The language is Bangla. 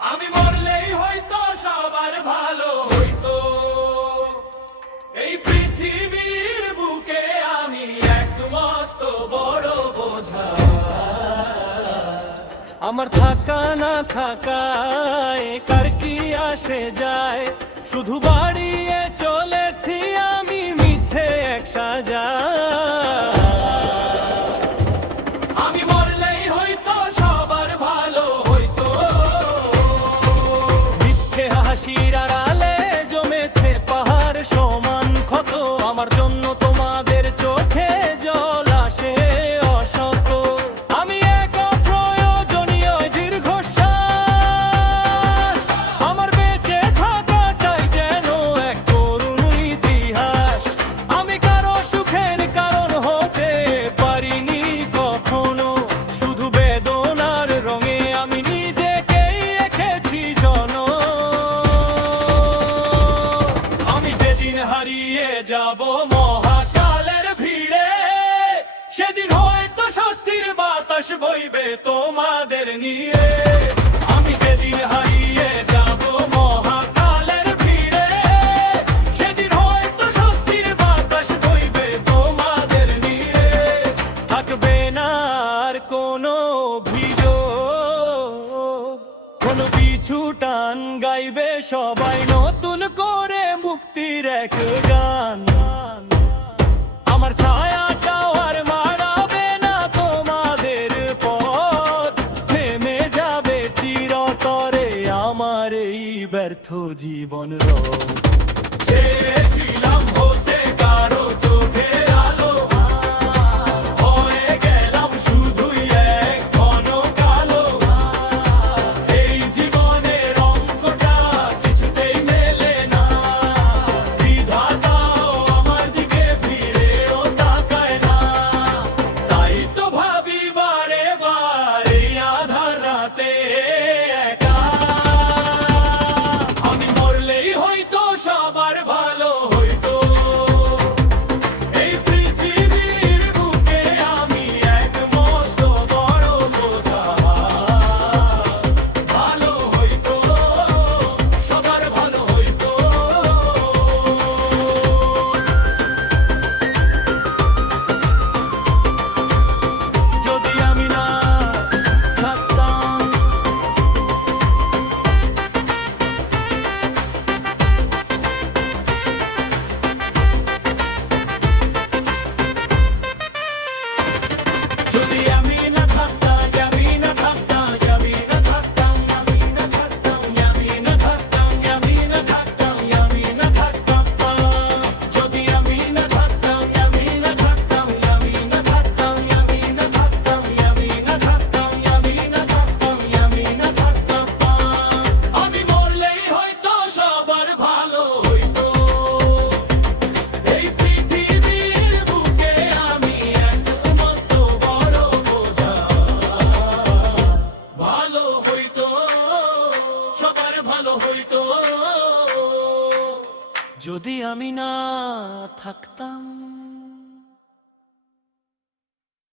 আমি মরলেই হয়তো সবার ভালো হইতো, এই পৃথিবীর বুকে আমি এক মস্ত বড় বোঝা। আমার থাকা না থাকায় কার কি আসে যায়, শুধু বাড়িয়ে চলেছি আমি মিথ্যে এক সাজা। আমি মরলেই হয়তো সবার ভালো হইতো, মিথ্যে হাসির আড়ালে জমেছে পাহাড় সমান ক্ষত। আমার জন্য তোমাদের চোখে জল আসে অশত। আমি এক অপ্রয়োজনীয় দীর্ঘশ্বাস, আমার বেঁচে থাকাটাই যেন এক করুণ ইতিহাস। আমি কারো সুখের কারণ হতে পারিনি কখনো, শুধু বেদনার রঙে আমি নিজেকেই এঁকেছি জন। আমি যেদিন হারিয়ে যাব মহাকালের ভিড়ে, সেদিন হয়তো স্বস্তির বাতাস বইবে তোমাদের নিয়ে। আমি যেদিন হারিয়ে যাব মহাকালের ভিড়ে, সেদিন হয়তো স্বস্তির বাতাস বইবে তোমাদের নিয়ে। থাকবে না আর কোনো অভিযোগ, কোনো পিছু টান, গাইবে সবাই নতুন করে মুক্তির এক গান। আমার ছায়াটাও আর মারাবে না তোমাদের পথ, থেমে যাবে চিরতরে আমার এই ব্যর্থ জীবন রথ। চেয়েছিলাম হতে কারো চোখের আলো, হয়ে গেলাম শুধুই এক ঘন কালো। এই জীবনের অঙ্কটা কিছুতেই মেলে না, বিধাতাও আমার দিকে ফিরেও তাকায় না। তাই তো ভাবি বারে বারে আধার রাতে একা, আমি মরলেই হয়তো সবার ভালো হইতো, এই পৃথিবীর বুকে আমি এক মস্ত বড় বোঝা। ভালো হইতো, সবার ভালো হইতো। যদি আমি না থাকতাম, যদি আমি না থাকতাম, আমি না থাকতাম, আমি না থাকতাম, আমি না থাকতাম, আমি না থাকতাম, আমি না থাকতাম, আমি না থাকতাম। যদি আমি না থাকতাম, আমি না থাকতাম, আমি না থাকতাম, আমি না থাকতাম, আমি না থাকতাম, আমি না থাকতাম, আমি না থাকতাম। আমি মরলেই হয়তো সবার ভালো হইতো, এই পৃথিবীর বুকে আমি এক মস্ত বড় বোঝা। ভালো হইতো, সবার ভালো হইতো, যদি আমি না থাকতাম।